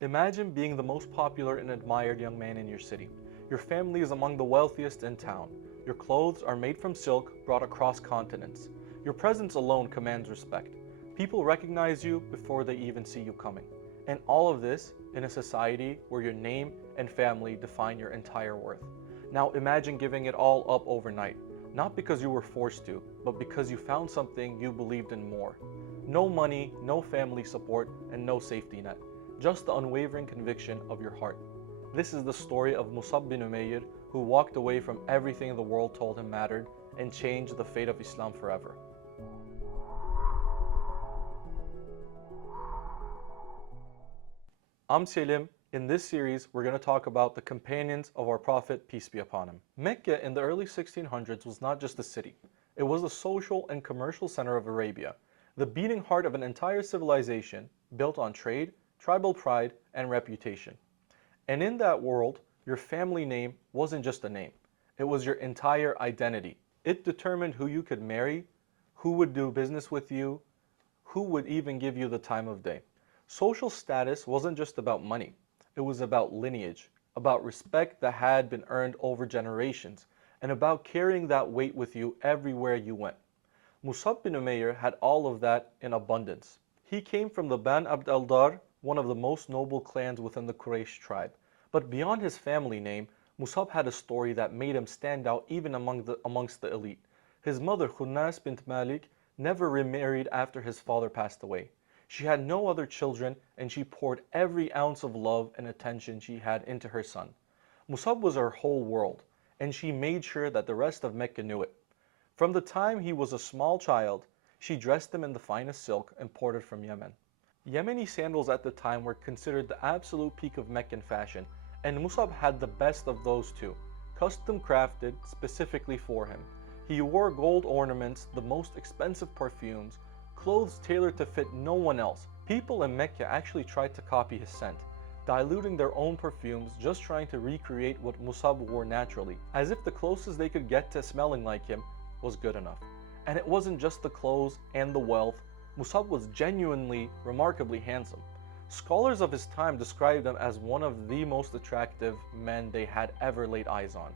Imagine being the most popular and admired young man in your city. Your family is among the wealthiest in town. Your clothes are made from silk brought across continents. Your presence alone commands respect. People recognize you before they even see you coming. And all of this in a society where your name and family define your entire worth. Now imagine giving it all up overnight, not because you were forced to, but because you found something you believed in more. No money, no family support, and no safety net. Just the unwavering conviction of your heart. This is the story of Mus'ab ibn Umayr, who walked away from everything the world told him mattered and changed the fate of Islam forever. I'm Selim. In this series, we're going to talk about the companions of our Prophet, peace be upon him. Mecca in the early 1600s was not just a city. It was the social and commercial center of Arabia, the beating heart of an entire civilization built on trade, tribal pride, and reputation. And in that world, your family name wasn't just a name. It was your entire identity. It determined who you could marry, who would do business with you, who would even give you the time of day. Social status wasn't just about money. It was about lineage, about respect that had been earned over generations, and about carrying that weight with you everywhere you went. Mus'ab bin Umayr had all of that in abundance. He came from the Ban Abd al-Dar, one of the most noble clans within the Quraysh tribe. But beyond his family name, Mus'ab had a story that made him stand out even amongst the elite. His mother, Khunnas bint Malik, never remarried after his father passed away. She had no other children, and she poured every ounce of love and attention she had into her son. Mus'ab was her whole world, and she made sure that the rest of Mecca knew it. From the time he was a small child, she dressed him in the finest silk imported from Yemen. Yemeni sandals at the time were considered the absolute peak of Meccan fashion, and Mus'ab had the best of those too, custom crafted specifically for him. He wore gold ornaments, the most expensive perfumes, clothes tailored to fit no one else. People in Mecca actually tried to copy his scent, diluting their own perfumes, just trying to recreate what Mus'ab wore naturally, as if the closest they could get to smelling like him was good enough. And it wasn't just the clothes and the wealth. Mus'ab was genuinely, remarkably handsome. Scholars of his time described him as one of the most attractive men they had ever laid eyes on.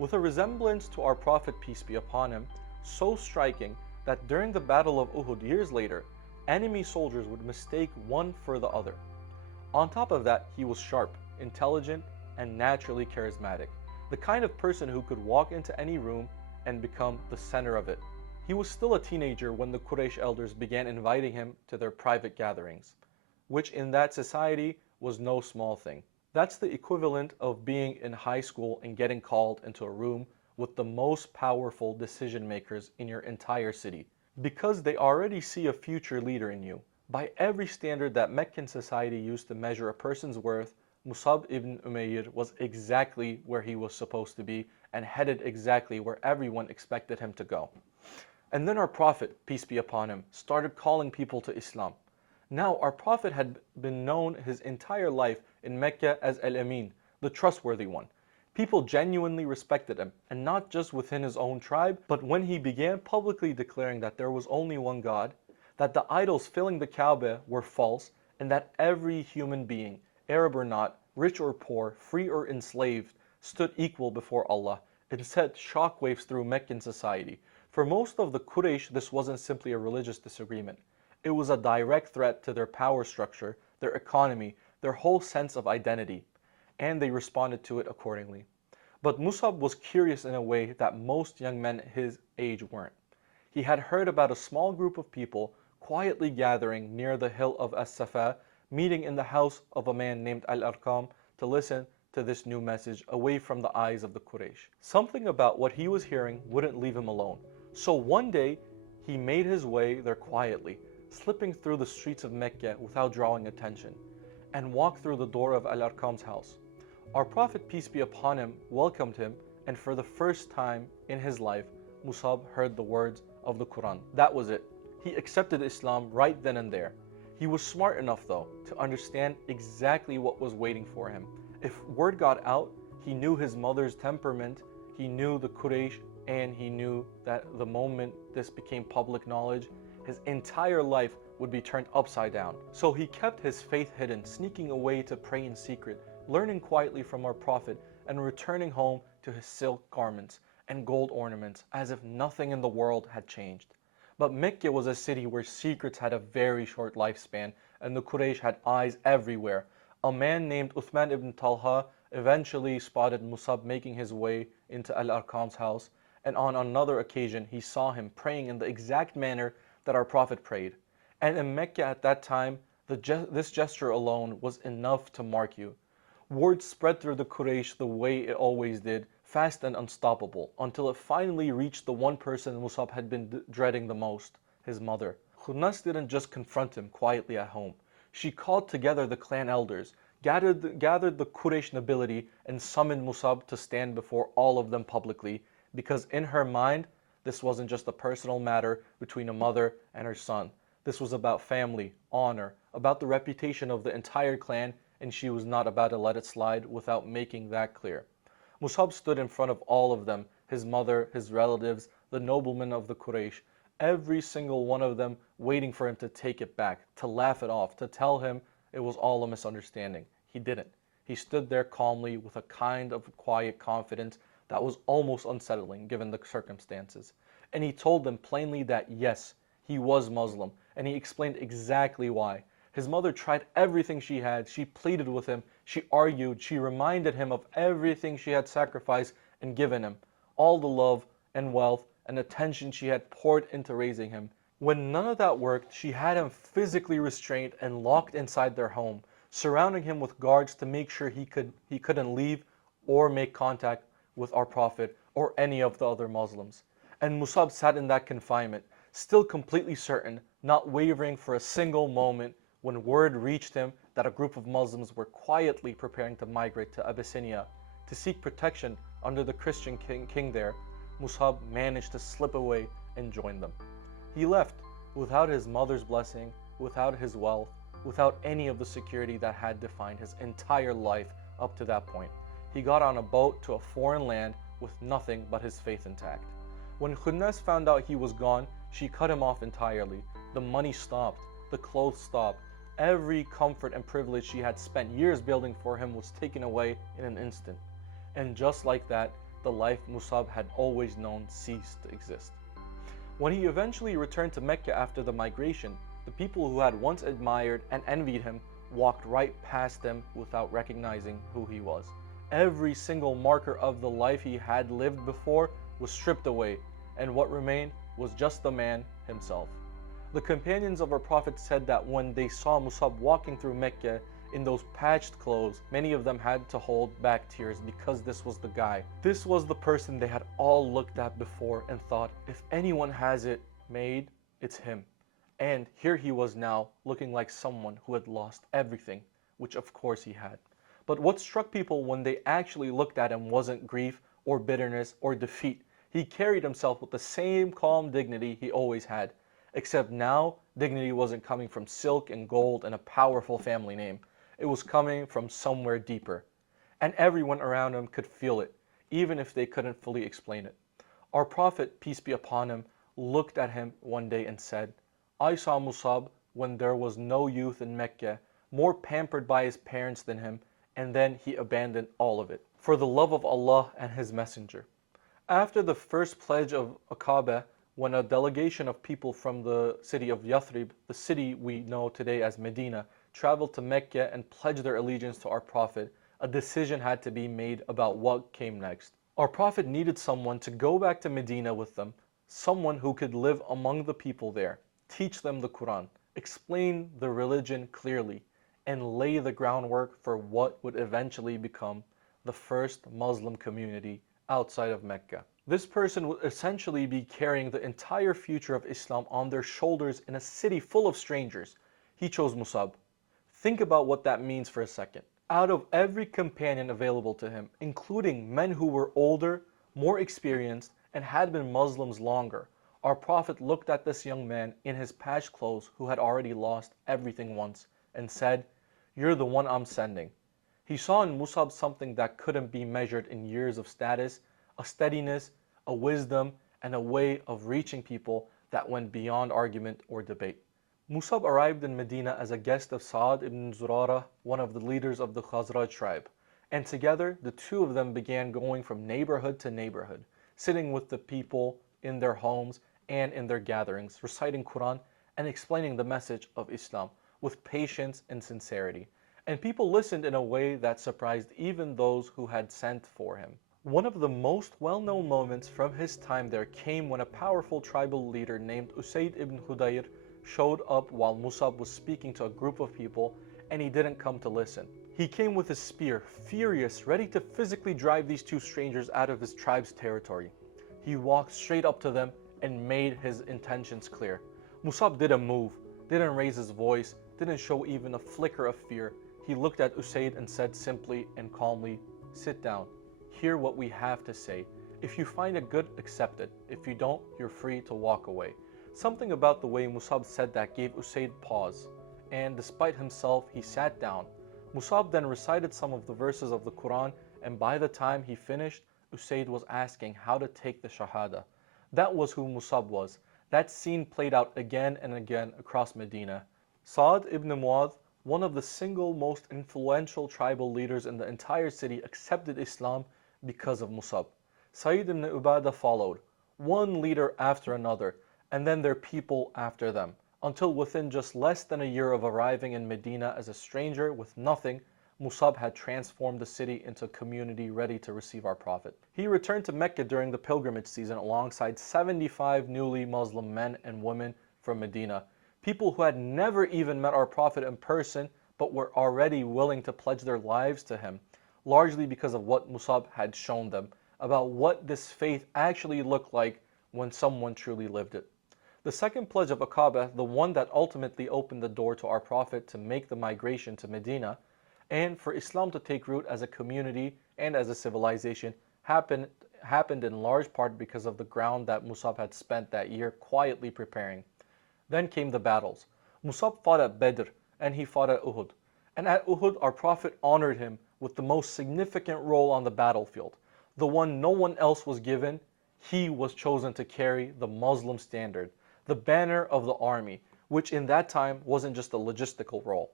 With a resemblance to our Prophet, peace be upon him, so striking that during the Battle of Uhud years later, enemy soldiers would mistake one for the other. On top of that, he was sharp, intelligent, and naturally charismatic, the kind of person who could walk into any room and become the center of it. He was still a teenager when the Quraysh elders began inviting him to their private gatherings, which in that society was no small thing. That's the equivalent of being in high school and getting called into a room with the most powerful decision makers in your entire city, because they already see a future leader in you. By every standard that Meccan society used to measure a person's worth, Mus'ab ibn Umayr was exactly where he was supposed to be and headed exactly where everyone expected him to go. And then our Prophet, peace be upon him, started calling people to Islam. Now our Prophet had been known his entire life in Mecca as Al-Amin, the trustworthy one. People genuinely respected him, and not just within his own tribe, but when he began publicly declaring that there was only one God, that the idols filling the Kaaba were false, and that every human being, Arab or not, rich or poor, free or enslaved, stood equal before Allah, it sent shockwaves through Meccan society. For most of the Quraysh, this wasn't simply a religious disagreement. It was a direct threat to their power structure, their economy, their whole sense of identity, and they responded to it accordingly. But Mus'ab was curious in a way that most young men his age weren't. He had heard about a small group of people quietly gathering near the hill of As-Safa, meeting in the house of a man named Al-Arqam to listen to this new message away from the eyes of the Quraysh. Something about what he was hearing wouldn't leave him alone. So one day, he made his way there quietly, slipping through the streets of Mecca without drawing attention, and walked through the door of Al-Arqam's house. Our Prophet, peace be upon him, welcomed him, and for the first time in his life, Mus'ab heard the words of the Quran. That was it. He accepted Islam right then and there. He was smart enough though to understand exactly what was waiting for him. If word got out, he knew his mother's temperament, he knew the Quraysh, and he knew that the moment this became public knowledge, his entire life would be turned upside down. So he kept his faith hidden, sneaking away to pray in secret, learning quietly from our Prophet, and returning home to his silk garments and gold ornaments as if nothing in the world had changed. But Mecca was a city where secrets had a very short lifespan, and the Quraysh had eyes everywhere. A man named Uthman ibn Talha eventually spotted Mus'ab making his way into Al-Arqam's house, and on another occasion he saw him praying in the exact manner that our Prophet prayed. And in Mecca at that time, this gesture alone was enough to mark you. Word spread through the Quraysh the way it always did, fast and unstoppable, until it finally reached the one person Mus'ab had been dreading the most, his mother. Khunnas didn't just confront him quietly at home. She called together the clan elders, gathered the Quraysh nobility, and summoned Mus'ab to stand before all of them publicly, because in her mind, this wasn't just a personal matter between a mother and her son. This was about family, honor, about the reputation of the entire clan, and she was not about to let it slide without making that clear. Mus'ab stood in front of all of them, his mother, his relatives, the noblemen of the Quraysh, every single one of them waiting for him to take it back, to laugh it off, to tell him it was all a misunderstanding. He didn't. He stood there calmly with a kind of quiet confidence that was almost unsettling given the circumstances. And he told them plainly that yes, he was Muslim, and he explained exactly why. His mother tried everything she had. She pleaded with him. She argued. She reminded him of everything she had sacrificed and given him, all the love and wealth and attention she had poured into raising him. When none of that worked, she had him physically restrained and locked inside their home, surrounding him with guards to make sure he couldn't leave or make contact with our Prophet or any of the other Muslims. And Mus'ab sat in that confinement, still completely certain, not wavering for a single moment, when word reached him that a group of Muslims were quietly preparing to migrate to Abyssinia to seek protection under the Christian king there. Mus'ab managed to slip away and join them. He left without his mother's blessing, without his wealth, without any of the security that had defined his entire life up to that point. He got on a boat to a foreign land with nothing but his faith intact. When Khunnas found out he was gone, she cut him off entirely. The money stopped, the clothes stopped. Every comfort and privilege she had spent years building for him was taken away in an instant. And just like that, the life Mus'ab had always known ceased to exist. When he eventually returned to Mecca after the migration, the people who had once admired and envied him walked right past him without recognizing who he was. Every single marker of the life he had lived before was stripped away, and what remained was just the man himself. The companions of our Prophet said that when they saw Mus'ab walking through Mecca in those patched clothes, many of them had to hold back tears because this was the guy. This was the person they had all looked at before and thought, if anyone has it made, it's him. And here he was now, looking like someone who had lost everything, which of course he had. But what struck people when they actually looked at him wasn't grief or bitterness or defeat. He carried himself with the same calm dignity he always had. Except now, dignity wasn't coming from silk and gold and a powerful family name. It was coming from somewhere deeper. And everyone around him could feel it, even if they couldn't fully explain it. Our Prophet, peace be upon him, looked at him one day and said, I saw Mus'ab when there was no youth in Mecca, more pampered by his parents than him, and then he abandoned all of it, for the love of Allah and His Messenger. After the first pledge of Aqaba, when a delegation of people from the city of Yathrib, the city we know today as Medina, traveled to Mecca and pledged their allegiance to our Prophet, a decision had to be made about what came next. Our Prophet needed someone to go back to Medina with them, someone who could live among the people there, teach them the Quran, explain the religion clearly, and lay the groundwork for what would eventually become the first Muslim community outside of Mecca. This person would essentially be carrying the entire future of Islam on their shoulders in a city full of strangers. He chose Mus'ab. Think about what that means for a second. Out of every companion available to him, including men who were older, more experienced, and had been Muslims longer, our Prophet looked at this young man in his patched clothes who had already lost everything once and said, "You're the one I'm sending." He saw in Mus'ab something that couldn't be measured in years of status, a steadiness, a wisdom, and a way of reaching people that went beyond argument or debate. Mus'ab arrived in Medina as a guest of Sa'ad ibn Zurara, one of the leaders of the Khazraj tribe, and together the two of them began going from neighborhood to neighborhood, sitting with the people in their homes and in their gatherings, reciting Quran and explaining the message of Islam with patience and sincerity. And people listened in a way that surprised even those who had sent for him. One of the most well-known moments from his time there came when a powerful tribal leader named Usayd ibn Hudayr showed up while Mus'ab was speaking to a group of people, and he didn't come to listen. He came with his spear, furious, ready to physically drive these two strangers out of his tribe's territory. He walked straight up to them and made his intentions clear. Mus'ab didn't move, didn't raise his voice, didn't show even a flicker of fear. He looked at Usayd and said simply and calmly, "Sit down. Hear what we have to say. If you find it good, accept it. If you don't, you're free to walk away." Something about the way Mus'ab said that gave Usayd pause, and despite himself, he sat down. Mus'ab then recited some of the verses of the Quran, and by the time he finished, Usayd was asking how to take the Shahada. That was who Mus'ab was. That scene played out again and again across Medina. Sa'ad ibn Mu'adh, one of the single most influential tribal leaders in the entire city, accepted Islam because of Mus'ab. Sa'id ibn Ubadah followed, one leader after another, and then their people after them, until within just less than a year of arriving in Medina as a stranger with nothing, Mus'ab had transformed the city into a community ready to receive our Prophet. He returned to Mecca during the pilgrimage season alongside 75 newly Muslim men and women from Medina, people who had never even met our Prophet in person but were already willing to pledge their lives to him, largely because of what Mus'ab had shown them about what this faith actually looked like when someone truly lived it. The second pledge of Aqaba, the one that ultimately opened the door to our Prophet to make the migration to Medina, and for Islam to take root as a community and as a civilization, happened in large part because of the ground that Mus'ab had spent that year quietly preparing. Then came the battles. Mus'ab fought at Badr and he fought at Uhud. And at Uhud, our Prophet honored him with the most significant role on the battlefield, the one no one else was given. He was chosen to carry the Muslim standard, the banner of the army, which in that time wasn't just a logistical role.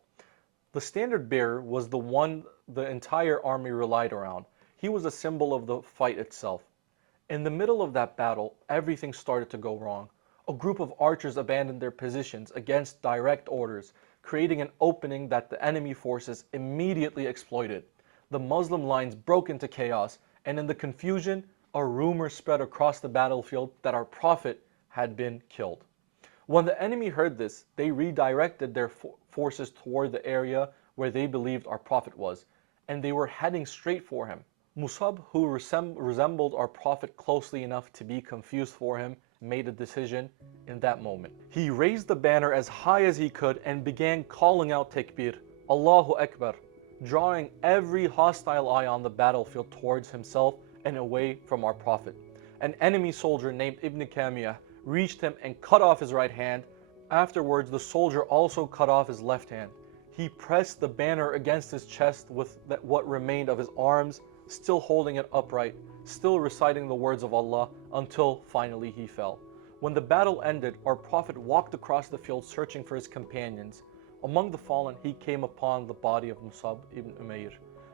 The standard bearer was the one the entire army relied around. He was a symbol of the fight itself. In the middle of that battle, everything started to go wrong. A group of archers abandoned their positions against direct orders, creating an opening that the enemy forces immediately exploited. The Muslim lines broke into chaos, and in the confusion, a rumor spread across the battlefield that our Prophet had been killed. When the enemy heard this, they redirected their forces toward the area where they believed our Prophet was, and they were heading straight for him. Mus'ab, who resembled our Prophet closely enough to be confused for him, made a decision in that moment. He raised the banner as high as he could and began calling out takbir, Allahu Akbar, drawing every hostile eye on the battlefield towards himself and away from our Prophet. An enemy soldier named Ibn Kamiyah reached him and cut off his right hand. Afterwards, the soldier also cut off his left hand. He pressed the banner against his chest with what remained of his arms, still holding it upright, still reciting the words of Allah, until finally he fell. When the battle ended, our Prophet walked across the field searching for his companions. Among the fallen, he came upon the body of Mus'ab ibn Umayr,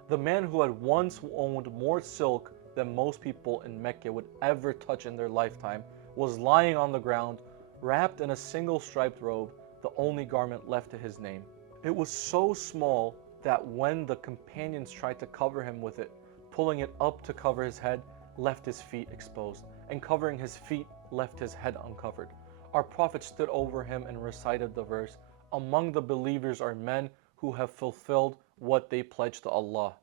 the man who had once owned more silk than most people in Mecca would ever touch in their lifetime, was lying on the ground, wrapped in a single striped robe, the only garment left to his name. It was so small that when the companions tried to cover him with it, pulling it up to cover his head left his feet exposed, and covering his feet left his head uncovered. Our Prophet stood over him and recited the verse, "Among the believers are men who have fulfilled what they pledged to Allah."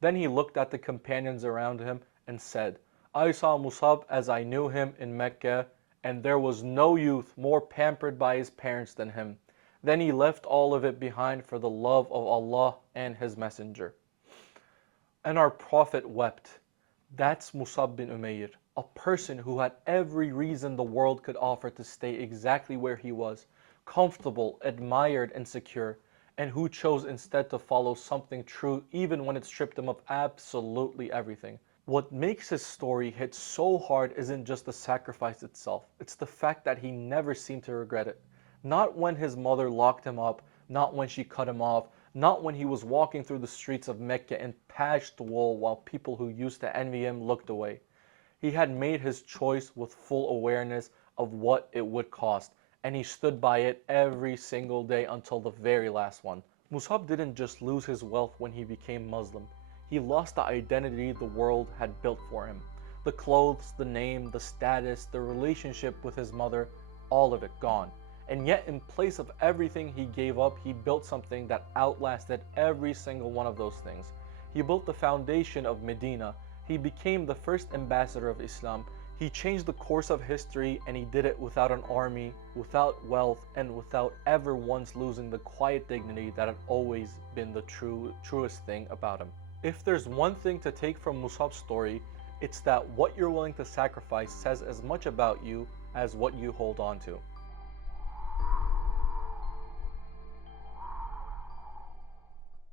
Then he looked at the companions around him and said, "I saw Mus'ab as I knew him in Mecca, and there was no youth more pampered by his parents than him." Then he left all of it behind for the love of Allah and His Messenger. And our Prophet wept. That's Mus'ab bin Umayr, a person who had every reason the world could offer to stay exactly where he was, comfortable, admired, and secure, and who chose instead to follow something true even when it stripped him of absolutely everything. What makes his story hit so hard isn't just the sacrifice itself, it's the fact that he never seemed to regret it. Not when his mother locked him up, not when she cut him off, not when he was walking through the streets of Mecca in patched wool while people who used to envy him looked away. He had made his choice with full awareness of what it would cost, and he stood by it every single day until the very last one. Mus'ab didn't just lose his wealth when he became Muslim. He lost the identity the world had built for him. The clothes, the name, the status, the relationship with his mother, all of it gone. And yet in place of everything he gave up, he built something that outlasted every single one of those things. He built the foundation of Medina. He became the first ambassador of Islam. He changed the course of history, and he did it without an army, without wealth, and without ever once losing the quiet dignity that had always been the truest thing about him. If there's one thing to take from Mus'ab's story, it's that what you're willing to sacrifice says as much about you as what you hold on to.